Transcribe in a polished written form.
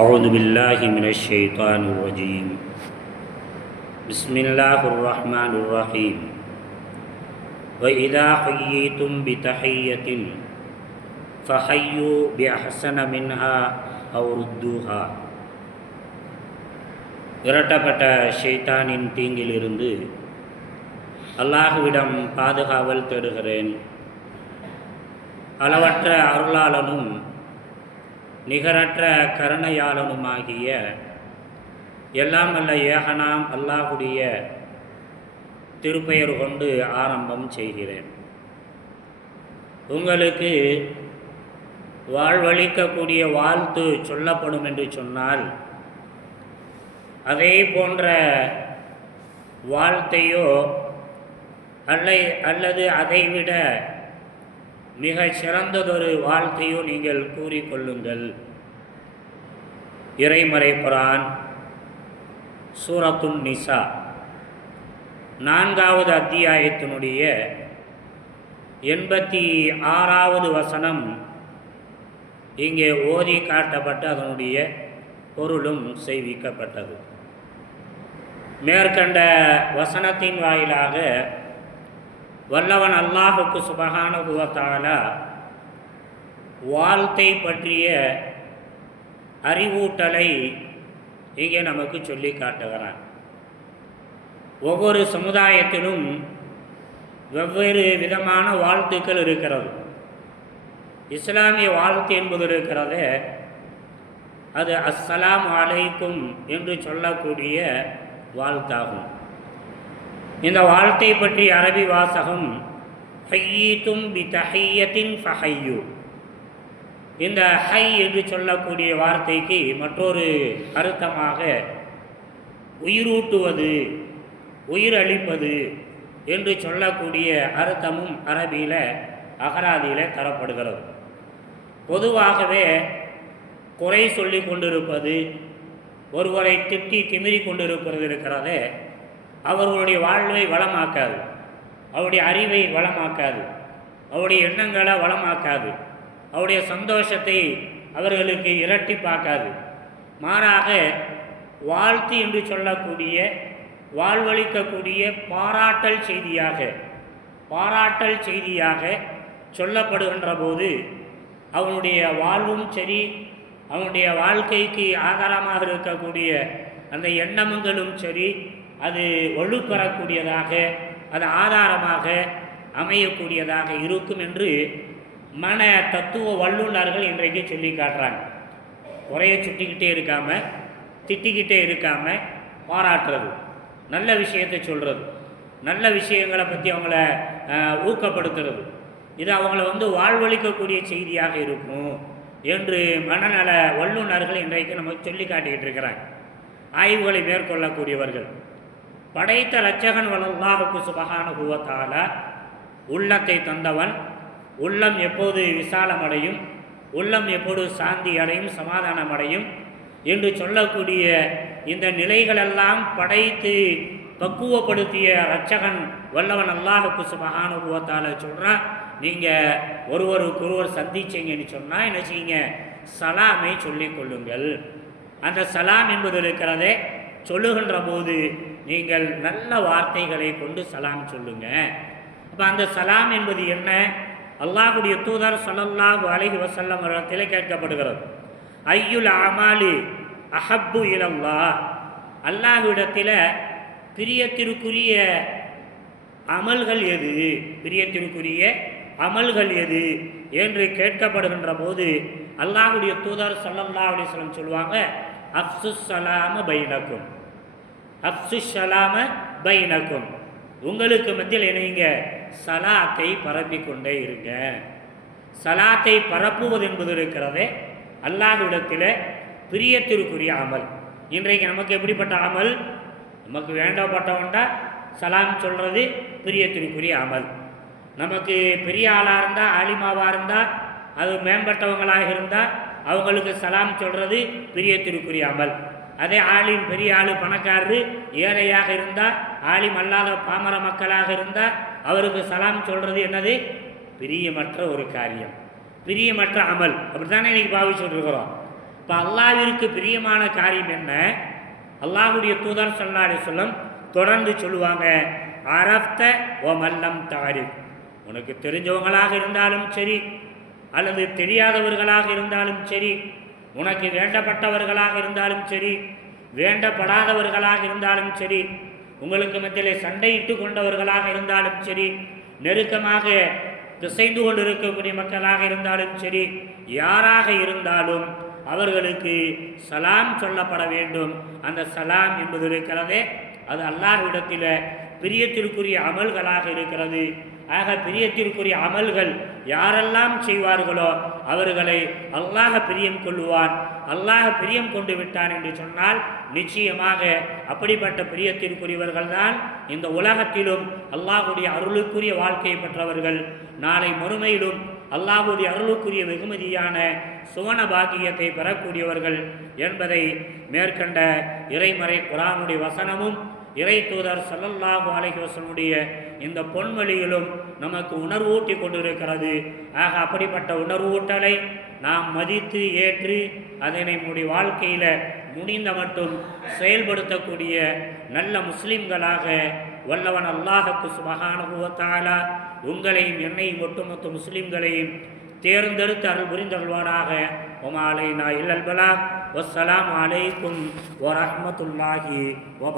أعوذ بالله من الشيطان الرجيم بسم الله الرحمن الرحيم وإذا حييتم بتحية فحيوا بأحسن منها أو ردوها. விரட்டப்பட்ட ஷைத்தானின் தீங்கிலிருந்து அல்லாஹ்விடம் பாதுகாவல் தேடுகிறேன். அளவற்ற அருளாளனும் நிகரற்ற கருணையாளனுமாகிய எல்லாம் வல்ல ஏகனாம் அல்லாஹுடைய திருப்பெயர் கொண்டு ஆரம்பம் செய்கிறேன். உங்களுக்கு வாழ்வளிக்கக்கூடிய வாழ்த்து சொல்லப்படும் என்று சொன்னால் அதே போன்ற வாழ்த்தையோ அல்லது அதைவிட மிக சிறந்ததொரு வாழ்த்தையோ நீங்கள் கூறிக்கொள்ளுங்கள். இறைமறை குர்ஆன் சூரத்துன் நிசா 4வது அத்தியாயத்தினுடைய 86வது வசனம் இங்கே ஓதி காட்டப்பட்டு அதனுடைய பொருளும் செய்விக்கப்பட்டது. மேற்கண்ட வசனத்தின் வாயிலாக வல்லவன் அல்லாஹுக்கு சுப்ஹானஹு வ தஆலா வாழ்த்தை பற்றிய அறிவூட்டலை இங்கே நமக்கு சொல்லி காட்டுகிறான். ஒவ்வொரு சமுதாயத்திலும் வெவ்வேறு விதமான வாழ்த்துக்கள் இருக்கிறது. இஸ்லாமிய வாழ்த்து என்பது இருக்கிறது, அது அஸ்ஸலாமு அலைக்கும் என்று சொல்லக்கூடிய வாழ்த்தாகும். இந்த வாழ்த்தை பற்றி அரபி வாசகம் ஹய்யீத்தும் பி தஹிய்யத்தின் ஃபஹய்யு. இந்த ஹை என்று சொல்லக்கூடிய வார்த்தைக்கு மற்றொரு அர்த்தமாக உயிரூட்டுவது, உயிரளிப்பது என்று சொல்லக்கூடிய அர்த்தமும் அரபியில் அகராதியில் தரப்படுகிறது. பொதுவாகவே குறை சொல்லி கொண்டிருப்பது, ஒருவரை திட்டி திமிரி கொண்டிருப்பது இருக்கிறதே, அவர்களுடைய வாழ்வை வளமாக்காது, அவருடைய அறிவை வளமாக்காது, அவருடைய எண்ணங்களை வளமாக்காது, அவருடைய சந்தோஷத்தை அவர்களுக்கு இரட்டிப்பாக்காது. மாறாக வாழ்த்து என்று சொல்லக்கூடிய வாழ்வளிக்கக்கூடிய பாராட்டல் செய்தியாக சொல்லப்படுகின்ற போது அவனுடைய வாழ்வும் சரி, அவனுடைய வாழ்க்கைக்கு ஆதாரமாக இருக்கக்கூடிய அந்த எண்ணங்களும் சரி, அது வலுப்பெறக்கூடியதாக, அது ஆதாரமாக அமையக்கூடியதாக இருக்கும் என்று மன தத்துவ வல்லுநர்கள் இன்றைக்கு சொல்லி காட்டுறாங்க. குறைய சுட்டிக்கிட்டே இருக்காமல், திட்டிக்கிட்டே இருக்காமல் பாராட்டுறது, நல்ல விஷயத்தை சொல்கிறது, நல்ல விஷயங்களை பற்றி அவங்கள ஊக்கப்படுத்துறது, இது அவங்கள வாழ்வளிக்கக்கூடிய செய்தியாக இருக்கும் என்று மனநல வல்லுநர்கள் இன்றைக்கு நமக்கு சொல்லி காட்டிக்கிட்டு இருக்கிறாங்க. ஆய்வுகளை மேற்கொள்ளக்கூடியவர்கள். படைத்த இரட்சகன் அல்லாஹுக்கு சுப்ஹானஹு வ தஆலா உள்ளத்தை தந்தவன். உள்ளம் எப்போது விசாலமடையும், உள்ளம் எப்போது சாந்தி அடையும், சமாதானம் அடையும் என்று சொல்லக்கூடிய இந்த நிலைகளெல்லாம் படைத்து பக்குவப்படுத்திய இரட்சகன் வல்லவன் அல்லாஹுக்கு சுப்ஹானஹு வ தஆலா சொல்கிறான், நீங்கள் ஒருவருக்கொருவர் சந்திச்சிங்கன்னு சொன்னால் என்ன செய்யுங்க, சலாமை சொல்லிக் கொள்ளுங்கள். அந்த சலாம் என்பது இருக்கிறதே, சொல்லுகின்ற போது நீங்கள் நல்ல வார்த்தைகளை கொண்டு சலாம் சொல்லுங்க. அப்போ அந்த சலாம் என்பது என்ன? அல்லாஹுடைய தூதர் ஸல்லல்லாஹு அலைஹி வஸல்லம் அவர்களிடத்தில் கேட்கப்படுகிறது, ஐயுல் அமாலி அஹப்பு இலல்லாஹ், அல்லாஹ்விடத்தில் பிரியத்திற்குரிய அமல்கள் எது, பிரியத்திற்குரிய அமல்கள் எது என்று கேட்கப்படுகின்ற போது அல்லாஹுடைய தூதர் ஸல்லல்லாஹு அலைஹி வஸல்லம் சொல்லுவாங்க, அஃப்ஸுஸ் ஸலாம பைனக்கும், அஃப்ஸுஸ் ஸலாம பைனக்கும், உங்களுக்கு மத்தியில் என்னங்க சலாத்தை பரப்பிக்கொண்டே இருங்க. சலாத்தை பரப்புவது என்பது இருக்கிறதே அல்லாஹ்விடத்தில் பிரியத்திற்குரிய அமல். இன்றைக்கு நமக்கு எப்படிப்பட்ட அமல்? நமக்கு வேண்டப்பட்டவன்டா சலாம் சொல்கிறது பிரியத்திற்குரிய அமல். நமக்கு பெரிய ஆளாக இருந்தால், ஆலிமாவாக இருந்தால், அது மேம்பட்டவங்களாக இருந்தால் அவங்களுக்கு சலாம் சொல்கிறது பிரியத்திற்குரிய அமல். அதே ஆலிம் பெரிய ஆளு, பணக்காரரு, ஏழையாக இருந்தால், ஆலிம் அல்லாத பாமர மக்களாக இருந்தால் அவருக்கு சலாம் சொல்கிறது என்னது? பிரியமற்ற ஒரு காரியம், பிரியமற்ற அமல். அப்படி தானே இன்றைக்கி பாவிச்சுட்டு இருக்கிறோம். இப்போ அல்லாஹ்விற்கு பிரியமான காரியம் என்ன? அல்லாஹ்வுடைய தூதர் ஸல்லல்லாஹு அலைஹி வஸல்லம் தொடர்ந்து சொல்லுவாங்க, அரஃப்த வ மல்லம் தாரிஃப். உனக்கு தெரிஞ்சவங்களாக இருந்தாலும் சரி, அல்லது தெரியாதவர்களாக இருந்தாலும் சரி, உனக்கு வேண்டப்பட்டவர்களாக இருந்தாலும் சரி, வேண்டப்படாதவர்களாக இருந்தாலும் சரி, உங்களுக்கு மத்தியிலே சண்டையிட்டு கொண்டவர்களாக இருந்தாலும் சரி, நெருக்கமாக பிசைந்து கொண்டு இருக்கக்கூடிய மக்களாக இருந்தாலும் சரி, யாராக இருந்தாலும் அவர்களுக்கு சலாம் சொல்லப்பட வேண்டும். அந்த சலாம் என்பது இருக்கிறதே, அது அல்லாஹ்விடத்தில் பிரியத்திற்குரிய அமல்களாக இருக்கிறது. ஆக பிரியத்திற்குரிய அமல்கள் யாரெல்லாம் செய்வார்களோ அவர்களை அல்லாஹ் பிரியம் கொள்ளுவான். அல்லாஹ் பிரியம் கொண்டு விட்டான் என்று சொன்னால் நிச்சயமாக அப்படிப்பட்ட பிரியத்திற்குரியவர்கள் தான் இந்த உலகத்திலும் அல்லாஹ்வுடைய அருளுக்குரிய வாழ்க்கையை பெற்றவர்கள், நாளை மறுமையிலும் அல்லாஹ்வுடைய அருளுக்குரிய வெகுமதியான சுவன பாக்கியத்தை பெறக்கூடியவர்கள் என்பதை மேற்கண்ட இறைமறை குர்ஆனுடைய வசனமும் இறை தூதர் ஸல்லல்லாஹு அலைஹி வஸல்லுடைய இந்த பொன்மொழியிலும் நமக்கு உணர்வூட்டி கொண்டிருக்கிறது. ஆக அப்படிப்பட்ட உணர்வூட்டலை நாம் மதித்து ஏற்று அதனை நம்முடைய வாழ்க்கையில் முடிந்த மட்டும் செயல்படுத்தக்கூடிய நல்ல முஸ்லிம்களாக வல்லவன் அல்லாஹ்வுக்கு சுப்ஹானஹு வ தஆலா உங்களையும் என்னையும் ஒட்டுமொத்த முஸ்லிம்களையும் தேர்ந்தெடுத்து அருள் புரிந்தருள்வானாக. ஒமா அலைனா இல்லல் பலாக். வஸ்ஸலாமு அலைக்கும் வரஹ்மத்துல்லாஹி வபரகாத்துஹு.